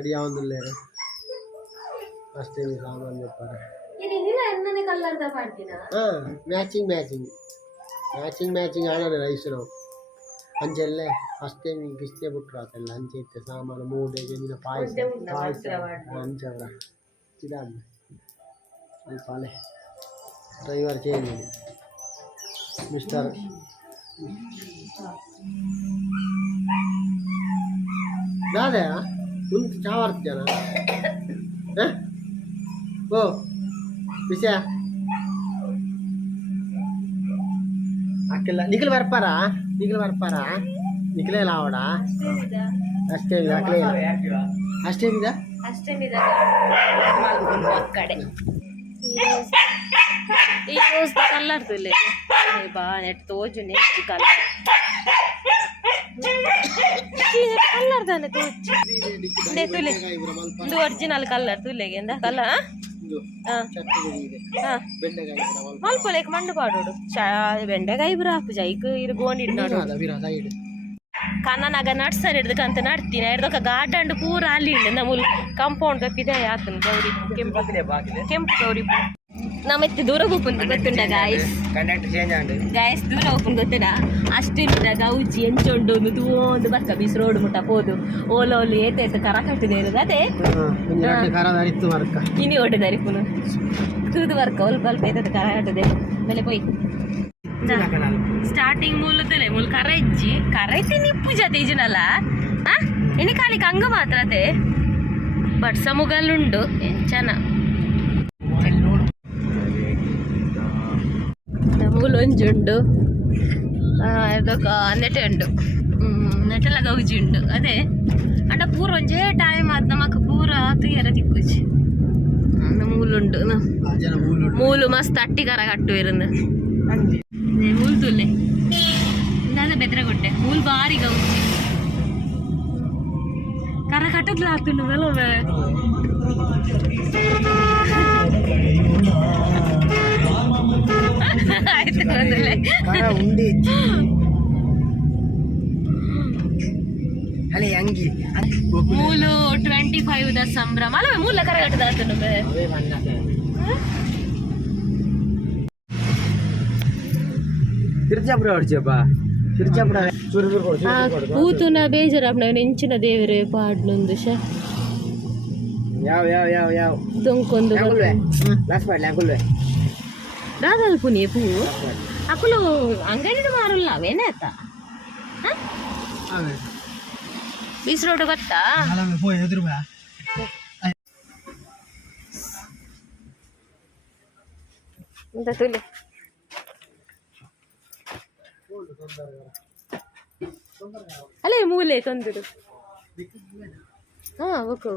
Ready అవుతుంది లేరు first ఇది సామాన్ చెప్పారు మ్యాచింగ్ మ్యాచింగ్ ಮ್ಯಾಚಿಂಗ್ ಮ್ಯಾಚಿಂಗ್ ಆಡೋಣ ರೈಸ್ ನಾವು ಅಂಚೆಲ್ಲ ಫಸ್ಟ್ ಟೈಮ್ ಹಿಂಗೆ ಇಷ್ಟೇ ಬಿಟ್ರು ಆತಲ್ಲ ಹಂಚೆ ಇತ್ತೆ ಸಾಮಾನು ಮೂಡೆ ಜಮೀನು ಪಾಯಸ ಪಾಯಸ ಹಂಚವ್ರ ಇದಾದ ಅಲ್ಲಿ ಪಾಲೆ ಡ್ರೈವರ್ ಚೇಂಜ್ ಮಿಸ್ಟರ್ ನಾದೆಯಾ ಮುಂದೆ ಚಹಾ ಜನ ಹಾಂ? ಓ, ವಿಷಯ? ಹಾಕಿಲ್ಲ. ನಿಖಿಲ್ ಬರ್ಪಾರ? ನಿಖಿಲ್ ಬರ್ಪಾರ? ನಿಖಿಲೇ ಇಲ್ಲ ಅವಡ? ಅಷ್ಟೇ ಇದೆ ಹಾಕಲೇ ಇಲ್ಲ? ಅಷ್ಟೇ ಇದೆ ಕಲ್ಲರ್ದು ಇದೆ ಇಲ್ಲ. ಬಾ, ನೆಟ್ ತೋಜು ನೆಟ್ ಕಲ್ಲರ್ ಕಲರ್ ತಾನೆ ತೂ ದೇ ತುಲೆ ಇದು ಒರಿಜಿನಲ್ ಕಲರ್ ತುಲೆಗೆ ಎಂದ ಕಲ ಮಲ್ಪೊಲೇಕ ಮಂಡು ಪಾಡೋಡು ಬೆಂಡೆಕಾಯಿ ಇಬ್ರು ಹಾಕು ಜೈಕ್ ಇರು ಗೋಂಡಿಡ್ ನೋಡು. ಕನ್ನನಾಗ ನಡ್ಸರ್ ಹಿಡ್ದಕ್ಕೆ ಅಂತ ನಡ್ತೀನಿ. ಹಿಡ್ದಕ್ಕ ಗಾರ್ಡನ್ ಪೂರ ಅಲ್ಲಿ ನಮ್ಮಲ್ಲಿ ಕಂಪೌಂಡ್ ಕಪ್ಪಿದೆ ಆತನ ಗೌರಿ. ಕೆಂಪು ಕೆಂಪು ಗೌರಿ നമ്മത്തെ ದೂರ പോക്കുന്നു ಗೊತ್ತುಂಡ ಗಾಯ್ಸ್ ಕನೆಕ್ಟ್ ಗಾಯ್ಸ್ ದೂರ ಹೋಗ್ಕೊಂಡು ಗೊತ್ತಿಡ ಅಷ್ಟಿಲ್ಲ ಗೌಜಿ ಎಂಚೊಂಡು ಒಂದು ದೂಂದು ಬರ್ಕ ಬೀಸ್ ರೋಡ್ ಮುಟ್ಟ ಪೋದು. ಓಲ ಓಲು ಏತ ಏತ ಕರ ಕಟ್ಟಿದೇರು ಅದೇ? ಇನಿ ಒಡ್ಡೆ ದರಿಪುನು ತೂದು ವರ್ಕ. ಒಲ್ಪ ಅಲ್ಪ ಏತ ಕರ ಕಟ್ಟದೆ. ಮೇಲೆ ಪೋಯ್. ಸ್ಟಾರ್ಟಿಂಗ್ ಮೂಲದಲ್ಲೇ ಮೂಲ ಕರೆಜ್ಜಿ ಕರೆತಿ ನಿಪ್ಪು ಜತೆ ಇಜನಲ್ಲ ಎನಿ ಕಾಲಿಗೆ ಹಂಗ ಮಾತ್ರ ಅದೇ? ಬಡ್ಸ ಮುಗಲ್ ಉಂಡು ಚೆನ್ನ ಮೂಲೊಂಜುಂಡು ಬೊಕ ನೆಟೆ ಉಂಡು ನೆಟಲ ಗೌಜಿ ಉಂಡು ಅದೇ ಅಂಡ ಪೂರ ಒಂಜೇ ಟೈಮ್ ಆದ್ ನಮಕ್ ಪೂರ ತೂಯರ ತಿಕ್ಕುಜಿ. ಮೂಲುಂಡು ಮೂಲು ಮಸ್ತ್ ಅಟ್ಟಿಗಾರ ಕಟ್ಟುವೆರಿಂದ ಮೂಲು ತುಲ್ಲೆ. ಇಂದಾದ ಬೆದ್ರಗೊಟ್ಟೆ ಮೂಲು ಬಾರಿ ಗೌಜಿ. ಕರ ಕಟ್ಟದ್ಲ ಆಗ್ತುಂಡು ಆಯ್ತು ಹಳೆ ಅಂಗಿ. ಮೂಲು ಟ್ವೆಂಟಿ ಫೈವ್ ದ ಸಂಭ್ರಮ. ಅಲ್ಲ ಮೂಲ ಕರಗಟ್ಟದ ನಮಗೆ ತಿರುಚಾಪುರ ಹೊಡ್ಚಪ್ಪ. ತಿರುಚಾಪುರ ಕೂತುನ ಬೇಜಾರಪ್ಪ ನೆಂಚಿನ ದೇವರೇ ಪಾಡ್ನೊಂದು ಶ. ಯಾವ ಯಾವ ಯಾವ ಯಾವ? ದೊಂಕೊಂದು ಲಾಸ್ಟ್ ಮಾಡ್ಲಿ ಹಾಕೊಳ್ವೆ ರಾದ ಅಲ್ಪುನಿ ಪೂ ಅಕುಲು ಅಂಗಡಿಡ್ ಮಾರುಲ್ಲ ವೆನೆತ ಹಾ? ಬೀಸ್ ರೋಡ್ ಬತ್ತ ಉಂಡ ತುಲು. ಅಲೆ ಮೂಲೆ ತೊಂದ್ಡು ಹಾ ಒಕ್ಕೊ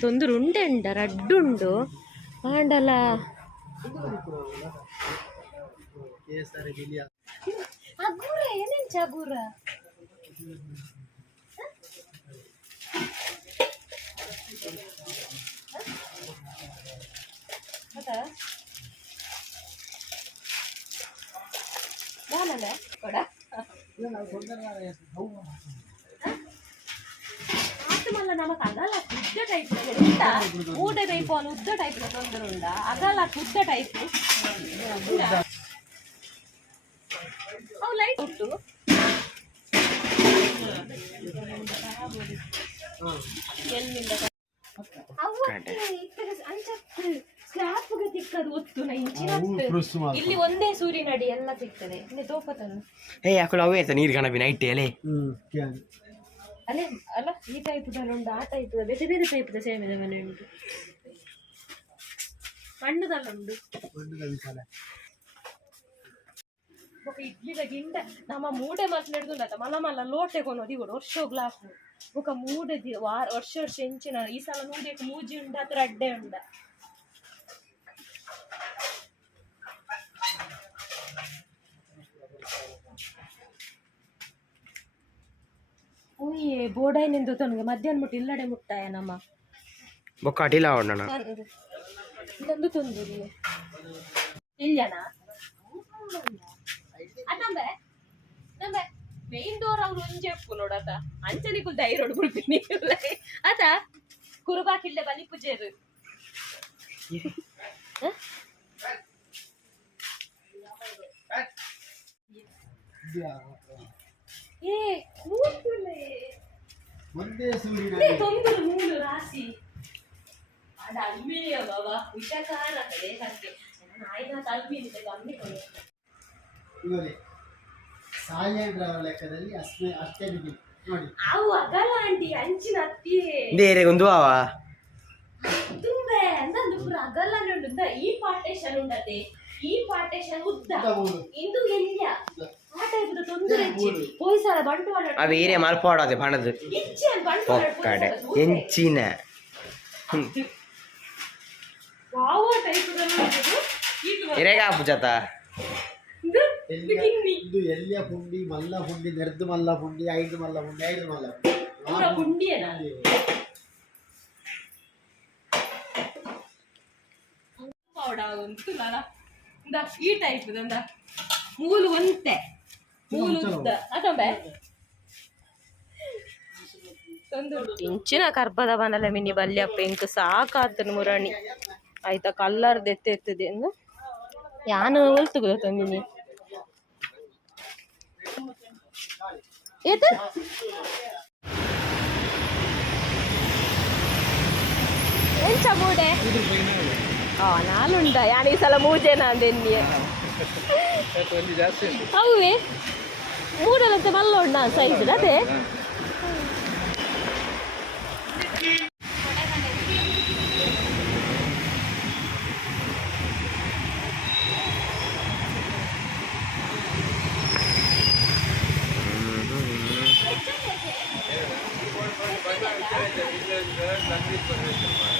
ತೊಂದ್ರು ಉಂಡು ಉಂಡ ರಡ್ಡು ಉಂಡು. ಪಾಂಡಲ ಕೇಸರಿ ಬಿಳಿ ಅಗೂರ ಏನೇನ್ ಚಗೂರ ಯಾನಲ್ಲ ಕೊಡ అలా నమకు అగాల కుద్ద టైప్ ఉందా ఊట ಉದ್ದ ಟೈಪ್ ఉద్ద టైప్ తొందర ఉందా అగాల కుద్ద టైప్ ಲೈಟ್ ಒತ್ತು ಇಲ್ಲಿ ಒಂದೇ ಸೂರ್ಯನಡಿ ಎಲ್ಲ ಸಿಗ್ತದೆ. ತೋಪತನು ಏ ಯಾಕೋ ಅವೇ ನೈಟ್ ಎಲೆ ಅಲ್ಲೇ, ಅಲ್ಲ, ಈ ಟೈಪ್ ಉಂಟು, ಆ ಟೈಪ್ ಬೇರೆ ಬೇರೆ ಟೈಪ್ ಸೇಮ್ ಇದೆ ಮನೆ ಉಂಟು. ಮಣ್ಣದಲ್ಲುಂಡು ಇಡ್ಲಿದ ಗಿಂಡ, ನಮ್ಮ ಮೂಡೆ ಮಲ್ಲ ನಡೆದುಂಡ ಮಲ ಮಲ್ಲ ಲೋಟೆ ಕೊನೋದು ಇವಳು ವರ್ಷ ಗ್ಲಾಸ್ ಬುಕ ಮೂಡೆ ವಾರ, ವರ್ಷ ವರ್ಷ ಹೆಂಚಿನ, ಈ ಸಲ ಮೂಡೆ, ಮೂಜಿ ಉಂಡ ಅದ್ರ ಅಡ್ಡೆ ಉಂಡ ಬೋಡಾಯ್ನಿಂದ ತೊನಗೆ ಮಧ್ಯಾಹ್ನ ಮುಟ್ಟಿ ಇಲ್ಲಡೆ ಮುಟ್ಟಾಯ ನಮ್ಮ ಬೊಕ್ಕ ಅಡಿಲ ಅವಣ್ಣ ಇಲ್ಲೊಂದು ತುಂದುರಿ ಇಲ್ಲನ ಅಣ್ಣಂಬೆ ನಂಬೆ ಮೇನ್ ಡೋರ್ ಅವ್ರು ಒಂಜೆ ಅಪ್ಪು ನೋಡಾತ ಅಂಚನಿಗೂ ಧೈರ್ಯ ಹೊಡ್ಬಿಡ್ತೀನಿ ಆತ ಕುರುಬಾಕಿಲ್ಲೆ ಬಲಿ ಪೂಜೆರು ಏ ಕೂತ್ಕೊಳ್ಳಿ ಒಂದೇ ಸೂರಿನಲ್ಲಿ ತೊಂದರು ಮೂಲು ರಾಶಿ. ಅದ ಅಲ್ಮಿನಿಯ ಬಾಬಾ ವಿಷಕಾರ ಲೆಕ್ಕದಲ್ಲಿ ಅಷ್ಟೇ ಅಷ್ಟೇ ಬಿಗಿ. ನೋಡಿ. ಅವು ಅಗಲ ಆಂಟಿ ಅತ್ತಿ ಬೇರೆ ಒಂದು ಅವ ತುಂಬೆ ಅಂದಂದು ಪುರ ಅಗಲನೆ ಉಂಡು ಈ ಪಾರ್ಟೇಷನ್ ಉಂಡತೆ ಈ ಪಾರ್ಟೇಷನ್ ಉದ್ದ ಉದ್ದ ಮೂಲು. ಇಂದು ಎಲ್ಯ ಆ ಟೈಪ್ ತೊಂದರೆ ಇಚ್ಚಿ ಪೊಯ್ಸಲ ಬಂಟ್ವಾಳ ಅವ ಏನೇ ಮಲ್ಪಾಡೋದೆ ಬಣದು ಇಚ್ಚಿ ಅಂತ ಬಂಟ್ವಾಳ ಒಕ್ಕಡೆ ಎಂಚಿನ ಯಾವ ಟೈಪ್ ಇದು ಎರೆಗ ಪೂಜಾತ ಇದು ಎಲ್ಲಿಯ ಕಿನ್ನಿ ಇದು ಎಲ್ಲಿಯ ಪುಂಡಿ ಮಲ್ಲ ಪುಂಡಿ ನೆರ್ದು ಮಲ್ಲ ಪುಂಡಿ ಐದು ಮಲ್ಲ ಪುಂಡಿ ಐದು ಮಲ್ಲ ಪೂರ ಪುಂಡಿಯನ ಪೌಡ ಒಂದು ನಲ ಇಂದ ಈ ಟೈಪ್ ದಂದ ಮೂಲು ಒಂತೆ. ಮೂಲು ಉದ್ದ. ಅದಂಬೆ ಇಂಚಿನ ಕರ್ಬದ ಬನಲ ಮಿನಿ ಬಲ್ಯಪ್ಪ ಇಂಕ್ ಸಾಕಾತನು ಮುರಣಿ ಆಯ್ತಾ ಕಲ್ಲರ್ ದೆತ್ತೆತ್ತಿದೆ ಎತ್ತದೆ ಅಂದು ಯಾನು ಒಲ್ತು ತಂದಿನಿ. ಏತ ಎಂಚ ಮೂಡೆ ಆ ನಾನುಂಡ ಯಾನ್ ಈ ಸಲ ಮೂಜೆನ ಅಂದೆನ್ನಿ ಹೌವೇ ಮೂಡಲಂತೆ ಮಲ್ಲ ಉಂಡ ಸೈಜ್ ಅದೇ ಮೂಡೆ ಮಲ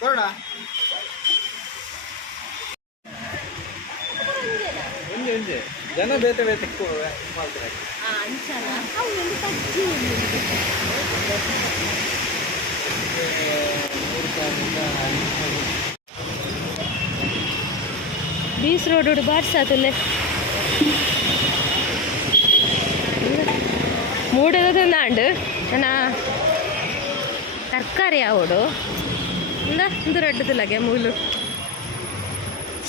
ಏತಿಗೆ ರೋಡ್ ಕೊರೋಣ ಜನ ಬೇತೆ ಬೇತೆ ಒಂದು ಬೀಸ್ ರೋಡ್ ಬಾರ್ಸಾತುಲ್ಲೆ ಮೂಡದಂದಾಂಡು ಜನ ತರಕಾರಿ ಯಾವಡು ಇಂದ ಇಂದು ರಡ್ಡದುಲಗೆ ಮೂಲು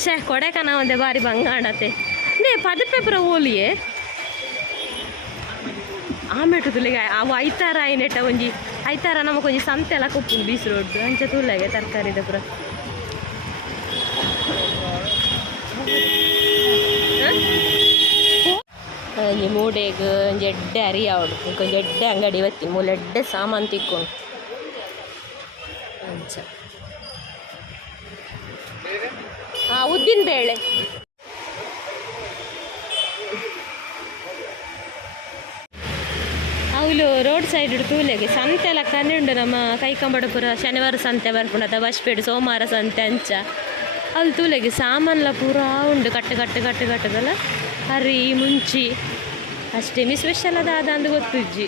ಶೇ ಕೊಡೆಕನ ಒಂದೆ ಬಾರಿ ಬಂಗಾಡತೆ ನೇ ಪದ ಪುರ ಓಲಿಯೇ? ಆಮೇಟು ತುಲಿಗೆ ಅವು ಐತಾರ ಐನೆಟ ಒಂಜಿ, ಐತಾರ ನಮಗೆ ಒಂಜಿ ಸಂತೆ ಎಲ್ಲ ಕೊಪ್ಪುಂಡು ಬೀಸ್ ರೋಡ್ ಅಂಚೆ ತುಲೆಗೆ ತರಕಾರಿದ ಪುರ. ಒಂಜಿ ಎಡ್ಡೆ ಅರಿ ಆವಡು ಒಂಜಿ ಎಡ್ಡೆ ಅಂಗಡಿ ಇವತ್ತಿ ಮೂಲ ಎಡ್ಡೆ ಸಾಮಾನು ತಿಕ್ಕೊಂಡು. ಅಂಚ. ಉದ್ದಿನ ಬೇಳೆ. ಅವಳು ರೋಡ್ ಸೈಡ್ ತೂಲೆಗೆ ಸಂತೆ ಎಲ್ಲ ಕಂಡುಂಡು ನಮ್ಮ ಕೈಕಂಬಡಪುರ ಶನಿವಾರ ಸಂತೆ ಬರ್ಪುಂಡು ಅಥವಾ ಬಸ್ಪೇಡು ಸೋಮವಾರ ಸಂತೆ ಅಂಚ. ಅಲ್ಲಿ ತೂಲೆಗೆ ಸಾಮಾನ್ಲ ಪೂರ ಉಂಡು, ಕಟ್ಟು ಕಟ್ಟು ಕಟ್ಟು ಕಟ್ಟದಲ್ಲ ಹರಿ ಮುಂಚಿ. ಅಷ್ಟೇ ಮಿ ಸ್ಪೆಷಲ್ ಅದ ಅದ ಅಂದು ಗೊತ್ತಿಜ್ಜಿ.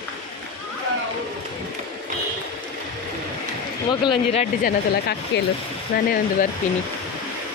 ಮಗಳೊಂಜಿ ರಡ್ಡು ಜನದಲ್ಲ ಕಕ್ಕೆಲು ನಾನೇ ಒಂದು ಬರ್ತೀನಿ.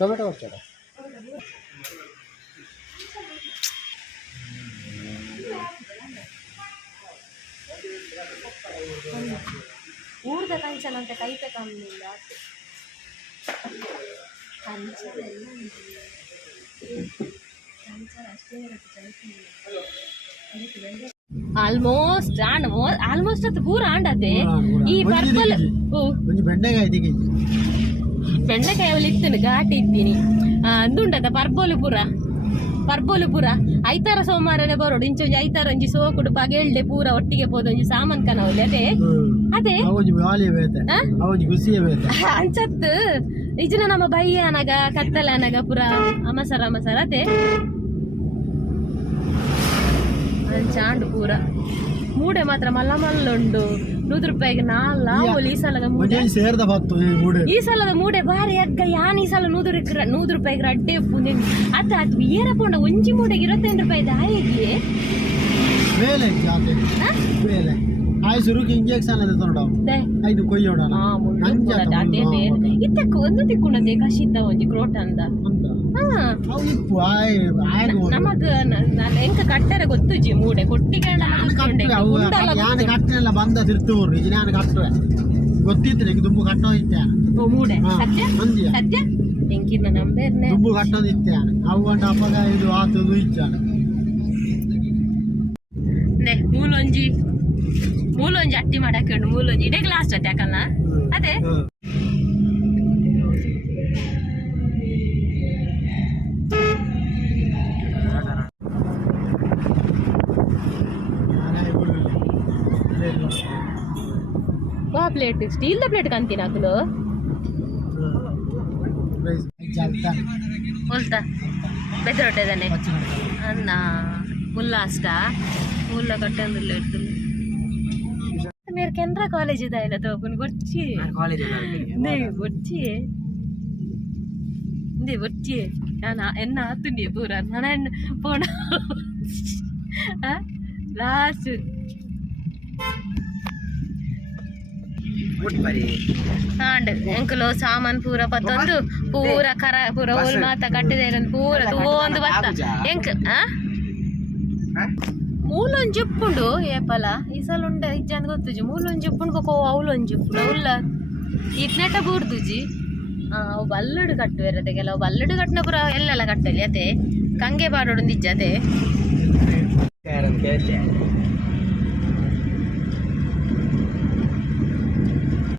ಟೊಮೆಟೊ ಹಾಕ್ತಾರೆ ಊರ್ದ ಕಂಚನ ಅಂತ ಕೈತ ಕಮ್ಮಿ ಇಲ್ಲ ಕಂಚನೆಲ್ಲ. ಕಂಚನ ಅಷ್ಟೇ ಇರುತ್ತೆ ಆಲ್ಮೋಸ್ಟ್ ಆಂಡ್ ಆಲ್ಮೋಸ್ಟ್ ಅದು ಪೂರ ಆಂಡದೆ. ಈ ಪರ್ಪಲ್ ಬೆಂಡೆಕಾಯಿ ಬೆಂಡೆಕಾಯಿ ಇತ್ತನು ಘಾಟಿ ಇದ್ದೀನಿ. ಅಂದುಂಡದ ಪರ್ಬೋಲು ಪುರ. ಪರ್ಬೋಲು ಪುರ. ಐತಾರ ಸೋಮವಾರನೇ ಬರೋಡು. ಇಂಚೊಂಜಿ ಐತಾರ ಒಂಜಿ ಸೋಕುಡು ಪಗೆಳ್ಡೆ ಪೂರ ಒಟ್ಟಿಗೆ ಪೋದು ಒಂಜಿ ಸಾಮಾನ್ ಕನವಲ್ಲಿ. ಅದೇ? ಅದೇ? ಅಂಚತ್ ಇಜನ ನಮ್ಮ ಬಯ್ಯ ಅನಗ ಕತ್ತಲ ಅನಗ ಪುರ ಅಮಸರ ಅಮಸರ. ಅದೇ? ಅಂಚಾಂಡು ಪೂರ. ಮೂಡೆ ಮಾತ್ರ ಮಲ್ಲ ಮಲ್ಲುಂಡು. ನೂರು ರೂಪಾಯಿಗೆ ನಾಲ್ಲ ಈ ಸಲದ ಮೂಡೆ ಒಂಜಿ ಸೇರ್ದ ಬತ್ತು ಈ ಮೂಡೆ. ಈ ಸಲದ ಮೂಡೆ ಬಾರಿ ಅಗ್ಗ ಯಾನ್ ಈ ಸಲ ನೂರು ರೂಪಾಯಿ ನೂರು ರೂಪಾಯಿಗೆ ಅಡ್ಡೆ ಪುಂದೆ ಅತ್ತ ಅದು ಏರ ಪೋಂಡ ಒಂಜಿ ಮೂಡೆಗೆ ಇರುವತ್ತೈದು ರೂಪಾಯಿ ದಾಯಿಗೆ ಬೇಲೆ ಜಾತೆ ಬೇಲೆ ಆಯ್ ಸುರುಕಿ ಇಂಜೆಕ್ಷನ್ ಅದ ತೊಂಡ ಐದು ಕೊಯ್ಯೋಡ ಹಾ ಮುಳ್ಳು ಅದೇ ಬೇರೆ. ಇತ್ತಕ್ಕ ಒಂದು ತಿಕ್ಕುಣದೆ ಕಶಿದ್ದ ಒಂಜಿ ಕ್ರೋಟ ಅಂದ. ನಮಗ ಎಂಕ ಕಟ್ಟರೆ ಗೊತ್ತುಜಿ ಮೂಡೆ. ಕೊಟ್ಟಿಗೆ ಅವು? ಯಾನ ಕಟ್ಟನೆಲ್ಲ ಬಂದ ತಿರ್ತೂರು ಇದು ನಾನು ಕಟ್ಟುವೆ? ಗೊತ್ತಿತ್ತು ನಿಂಗೆ ದುಂಬು ಕಟ್ಟೋದಿತ್ತೆ ಮೂಡೆ. ಸತ್ಯ. ಸತ್ಯ? ಎಂಕಿನ ನಂಬೇರ್ನೆ. ದುಂಬು ಕಟ್ಟೋದಿತ್ತೆ ಅವು ಗಂಡ ಅಪ್ಪಗ ಇದು ಆತದು ಇಚ್ಚಾನ ನೆ ಮೂಲೊಂಜಿ ಮೂಲೊಂಜಿ ಅಟ್ಟಿ ಮಾಡಾಕೊಂಡು ಮೂಲೊಂಜಿ ಇಡೇ ಗ್ಲಾಸ್ ಅಟ್ಟಿ ಹಾಕಲ್ಲ ಅದೇ ವಾ ಪ್ಲೇಟ್ ಸ್ಟೀಲ್ ಪ್ಲೇಟ್ ಕಂತೀನಿ ಅಕಲು ಹೋಲ್ತಾ ಬೆದರೊಟ್ಟೆದಾನೆ ಅನ್ನ ಉಲ್ಲಾಷ್ಟ ಉಲ್ಲ ಕಟ್ಟೊಂದಿಲ್ಲ ಅವ್ರು ಕೆನ್ರ ಕಾಲೇಜ್ ಇದೆ ಇಲ್ಲ ತೋಕುನ್ ಗೊಚ್ಚಿ ಕಾಲೇಜ್ ಇಂದೇ ಗೊಚ್ಚಿ ಇಂದೇ ಗೊಚ್ಚಿ ನಾನು ಎನ್ನ ಆತುಂಡಿ ಪೂರ ನನ್ನ ಪೋಣ ಲಾಸ್ಟ್ ಆಂಡ್ ಎಂಕುಲು ಸಾಮಾನ್ ಪೂರ ಬತ್ತೊಂದು ಪೂರ ಕರ ಪೂರ ಹೋಲ್ ಮಾತ ಕಟ್ಟಿದೆ ಪೂರ ಒಂದು ಬತ್ತ ಎಂಕ್ ಆ ಮೂಲೊಂದು ಜಿಪ್ಪುಂಡು ಏಪಲ ಈ ಸಲ ಉಂಡ ಇಜ್ಜ ಅಂತ ಗೊತ್ತುಜಿ, ಮೂಲೊಂದು ಜಿಪ್ಪುಂಡು ಬೊಕ ಅವಲೊಂದು ಜಿಪ್ಪುಂಡು ಉಲ್ಲ ಇಟ್ನೆಟ ಬೂರ್ದುಜಿ. ಅವು ಬಲ್ಲಡು ಕಟ್ಟು ಬೇರೆ ಕೆಲವು ಬಲ್ಲಡು ಕಟ್ಟಿನ ಪುರ ಎಲ್ಲೆಲ್ಲ ಕಟ್ಟಲಿ ಅದೇ, ಕಂಗೆ ಬಾಡೋಡೊಂದು ಇಜ್ಜ ಅದೇ.